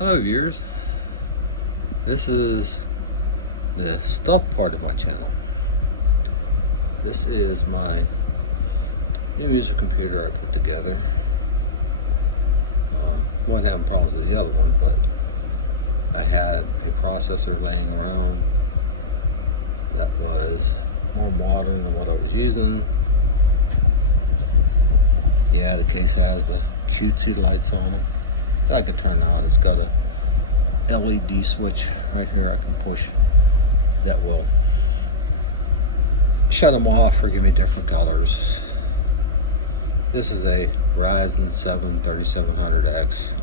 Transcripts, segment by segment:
Hello viewers, this is the stuff part of my channel. This is my new music computer I put together. Wasn't having problems with the other one, but I had a processor laying around that was more modern than what I was using. Yeah, the case has the cutesy lights on it that I can turn on. It's got a LED switch right here I can push that will shut them off or give me different colors. This is a Ryzen 7 3700X,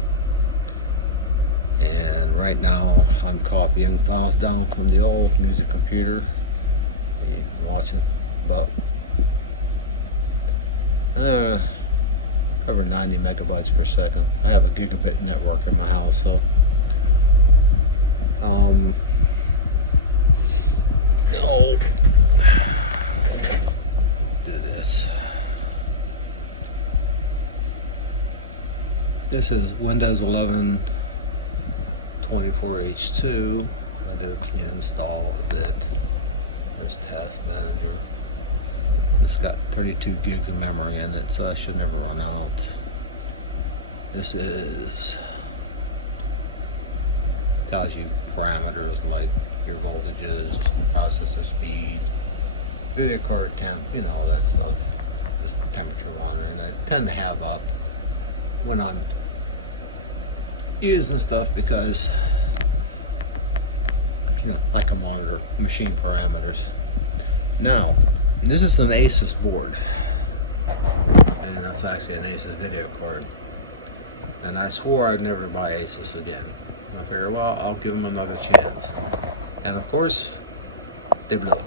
and right now I'm copying files down from the old music computer. You can watch it, but over 90 megabytes per second. I have a gigabit network in my house, so no. Let's do this. This is Windows 11 24H2. I did a clean install of it. There's Task Manager. It's got 32 gigs of memory in it, so I should never run out. This is tells you parameters like your voltages, processor speed, video card temp, you know, all that stuff. Just temperature monitor, and I tend to have up when I'm using stuff because, you know, like a monitor, machine parameters. Now, this is an Asus board, and that's actually an Asus video card. And I swore I'd never buy Asus again. And I figured, well, I'll give them another chance. And of course, they blew it.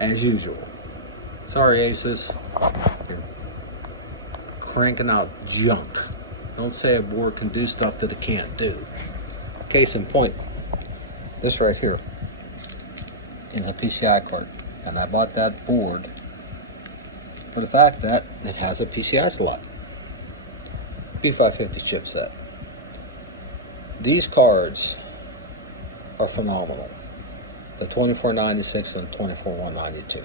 As usual. Sorry, Asus. You're cranking out junk. Don't say a board can do stuff that it can't do. Case in point, this right here is a PCI card, and I bought that board for the fact that it has a PCI slot, P550 chipset. These cards are phenomenal, the 2496 and 24192.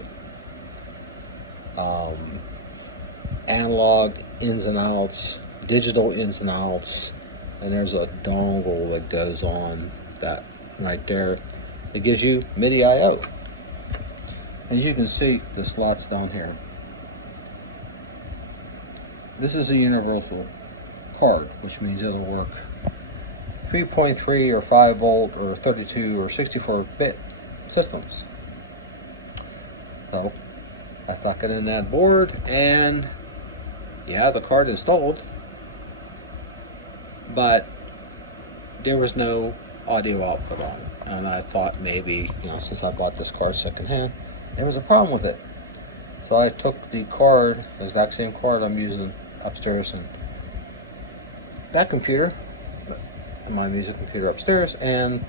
Analog ins and outs, digital ins and outs, and there's a dongle that goes on that right there. It gives you MIDI I/O. As you can see, the slots down here. This is a universal card, which means it'll work 3.3 or 5 volt or 32 or 64 bit systems. So I stuck it in that board, and yeah, the card installed, but there was no audio output on it. And I thought maybe, you know, since I bought this card secondhand, there was a problem with it. So I took the card, the exact same card I'm using upstairs in that computer, my music computer upstairs, and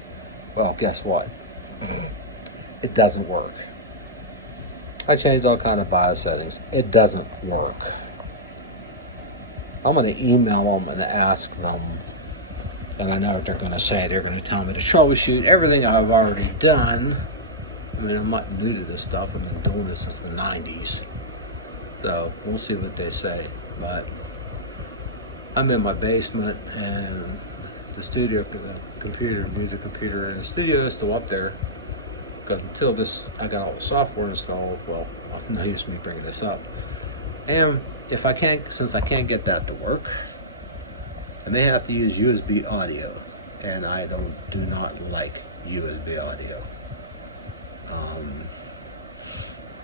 well, guess what? It doesn't work. I changed all kind of BIOS settings. It doesn't work. I'm going to email them and ask them, and I know what they're going to say. They're going to tell me to troubleshoot everything I've already done. I mean, I'm not new to this stuff. I've been doing this since the 90s. So we'll see what they say. But I'm in my basement, and the studio computer, music computer in the studio is still up there. Because until this, I got all the software installed. Well, no use me bringing this up. And if I can't, since I can't get that to work, I may have to use USB audio, and I do not like USB audio.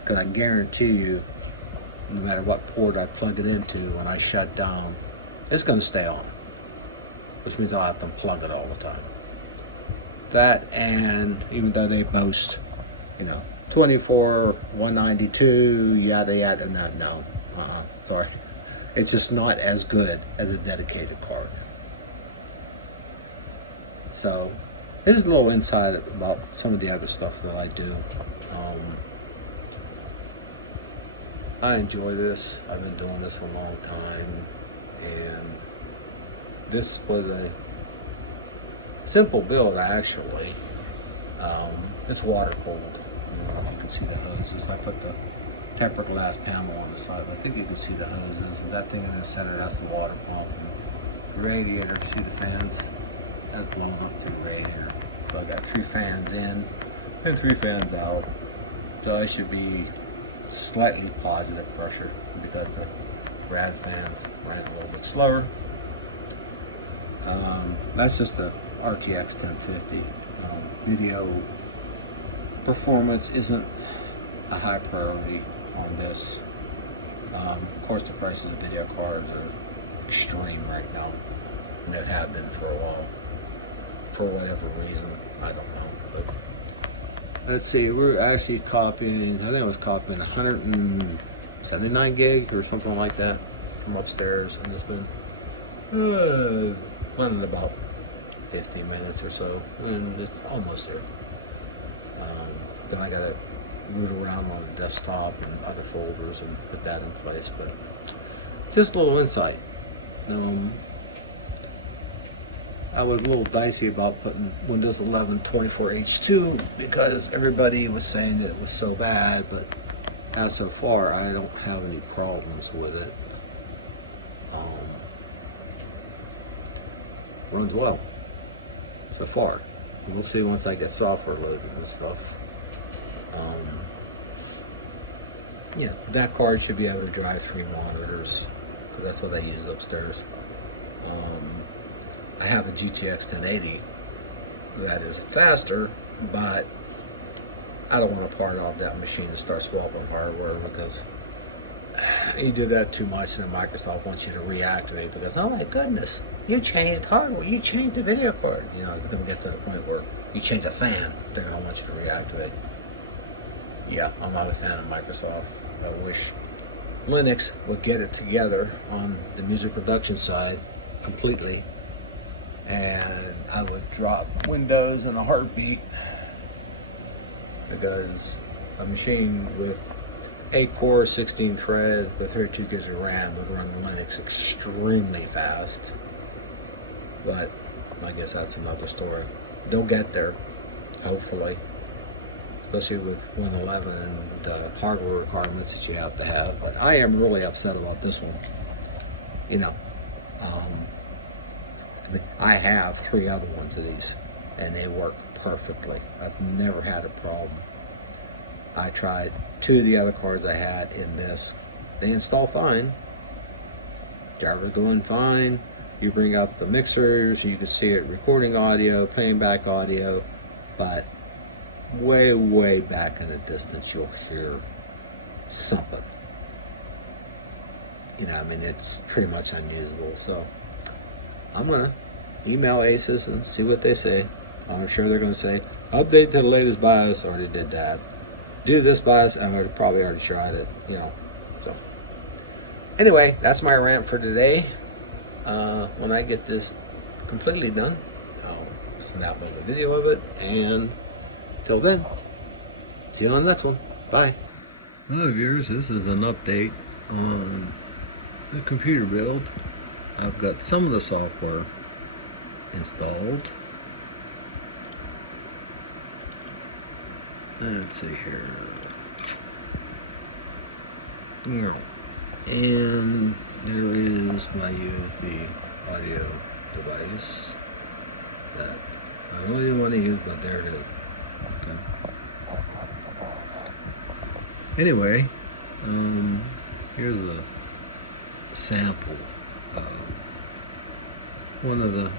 Because I guarantee you, no matter what port I plug it into, when I shut down, it's going to stay on, which means I'll have to unplug it all the time. That, and even though they boast, you know, 24, 192, yada yada, no, sorry. It's just not as good as a dedicated card. So, here's a little insight about some of the other stuff that I do. I enjoy this. I've been doing this a long time, and This was a simple build actually. It's water cooled. I don't know if you can see the hoses. I put the tempered glass panel on the side. I think you can see the hoses. And that thing in the center, that's the water pump. And the radiator, see the fans? That's blown up to the radiator. So I got 3 fans in and 3 fans out. So I should be slightly positive pressure because the rad fans ran a little bit slower. That's just the RTX 1050. Video performance isn't a high priority on this. Of course, the prices of video cards are extreme right now, and they have been for a while. For whatever reason, I don't know. But let's see, we're actually copying. I think I was copying 179 gig or something like that from upstairs, and it's been running about 15 minutes or so, and it's almost there. Then I gotta move around on the desktop and other folders and put that in place, but just a little insight. I was a little dicey about putting Windows 11 24H2 because everybody was saying that it was so bad, but as so far I don't have any problems with it. Runs well so far. We'll see once I get software loaded and stuff. Yeah, that card should be able to drive 3 monitors because that's what I use upstairs. I have a GTX 1080 that is faster, but I don't want to part off that machine and start swapping hardware because you do that too much and then Microsoft wants you to reactivate because, oh my goodness, you changed hardware, you changed the video card. You know, it's going to get to the point where you change a fan, they're going to want you to reactivate. Yeah, I'm not a fan of Microsoft. I wish Linux would get it together on the music production side completely, and I would drop Windows in a heartbeat because a machine with 8 core, 16 thread with 32 gigs of RAM would run Linux extremely fast. But I guess that's another story. They'll get there, hopefully, especially with Win 11 and hardware requirements that you have to have. But I am really upset about this one. You know, I mean, I have 3 other ones of these, and they work perfectly. I've never had a problem. I tried 2 of the other cards I had in this. They install fine. Drivers going fine. You bring up the mixers, you can see it recording audio, playing back audio, but way, way back in the distance you'll hear something. You know, I mean, it's pretty much unusable. So I'm gonna email Asus and see what they say. I'm sure they're gonna say, update to the latest BIOS. Already did that. Do this BIOS, and I've probably already tried it, you know. So anyway, that's my rant for today. When I get this completely done, I'll snap another video of it, and till then, see you on the next one. Bye. Hello viewers, this is an update on the computer build. I've got some of the software installed. Let's see here. And there is my USB audio device that I really didn't want to use, but there it is. Okay. Anyway, here's a sample of one of the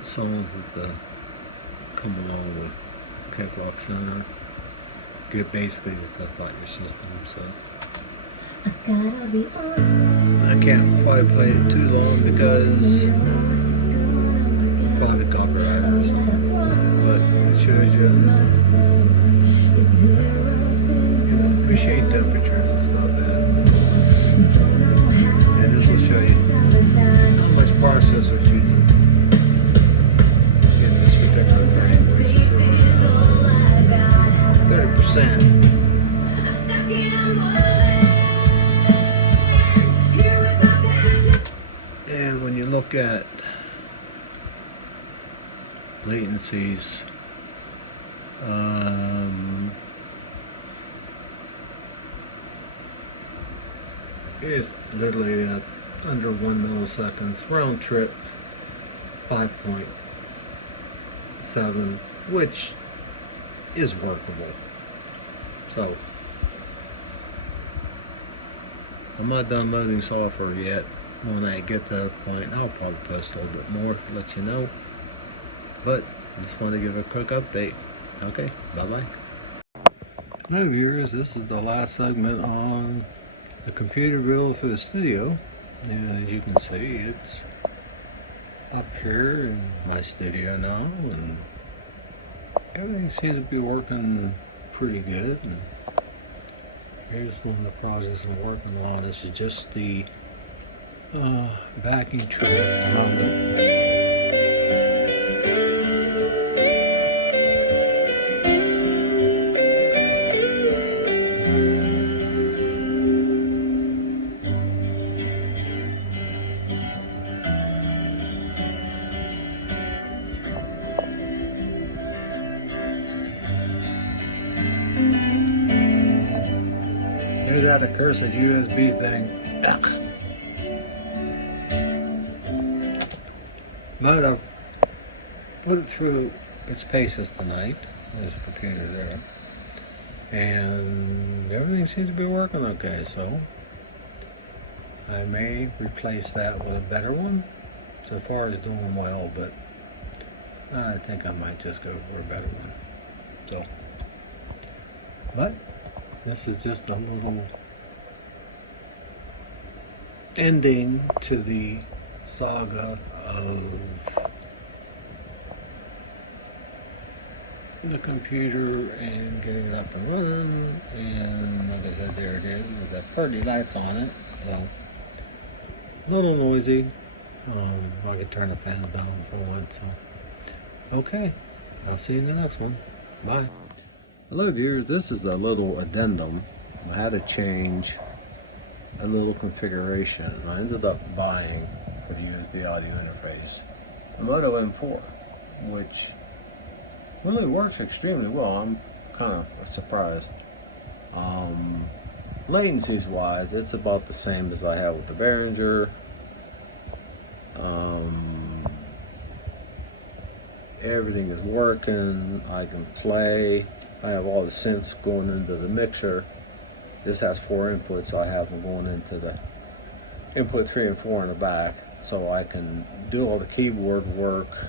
songs that come along with Cakewalk Center. Get basically it's just like your system, so I can't probably play it too long because probably copyrighted or something, but it shows you machine temperatures and stuff and this will show you how much processor it's using in this particular frame, which is 30%. And when you you look at latencies, it's literally at under 1 millisecond round trip, 5.7, which is workable. So I'm not done loading software yet. When I get to that point, I'll probably post a little bit more to let you know. But I just want to give a quick update. Okay, bye-bye. Hello viewers, this is the last segment on the computer build for the studio. And as you can see, it's up here in my studio now, and everything seems to be working pretty good. And here's one of the projects I'm working on. This is just the backing tray at the moment. Here's that accursed USB thing. Ugh. But I've put it through its paces tonight. There's a computer there. And everything seems to be working okay, so I may replace that with a better one. So far it's doing well, but I think I might just go for a better one. So, but this is just a little ending to the saga of the computer and getting it up and running. And like I said, there it is with the pretty lights on it. So a little noisy. I could turn the fan down for once. So okay, I'll see you in the next one. Bye. Hello viewers, this is a little addendum. I had to change a little configuration. I ended up buying for the USB audio interface a Moto M4, which really works extremely well. I'm kind of surprised. Latencies wise, it's about the same as I have with the Behringer. Everything is working. I can play. I have all the synths going into the mixer. This has 4 inputs, so I have them going into the input 3 and 4 in the back, so I can do all the keyboard work.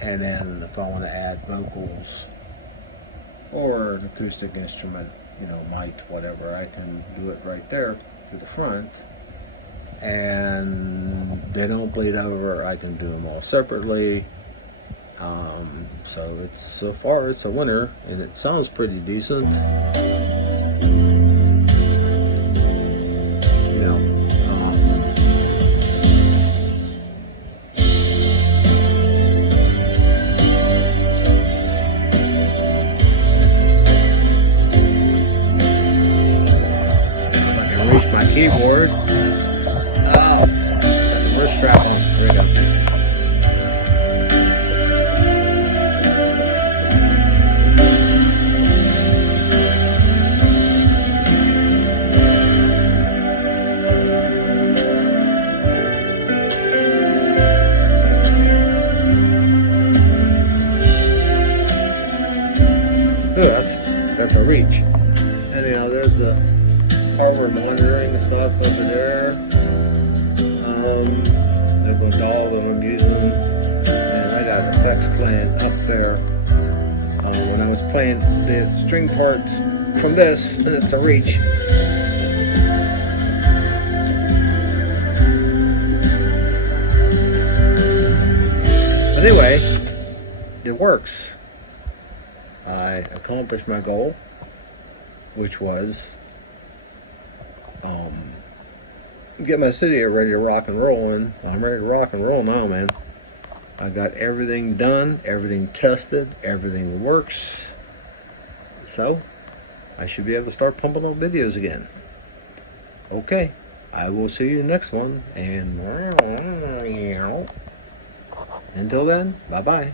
And then if I want to add vocals or an acoustic instrument, you know, mic, whatever, I can do it right there to the front, and they don't bleed over. I can do them all separately. So it's, so far it's a winner, and it sounds pretty decent. My keyboard. Oh, got the wrist strap on. There we go. Ooh, that's a reach. Anyhow, there's the hardware monitoring stuff over there. There's a doll that I'm using, and I got effects playing up there. When I was playing the string parts from this, and it's a reach. But anyway, it works. I accomplished my goal, which was get my studio ready to rock and roll, and I'm ready to rock and roll now, man. I got everything done, everything tested, everything works. So I should be able to start pumping out videos again. Okay, I will see you next one. And until then, bye bye.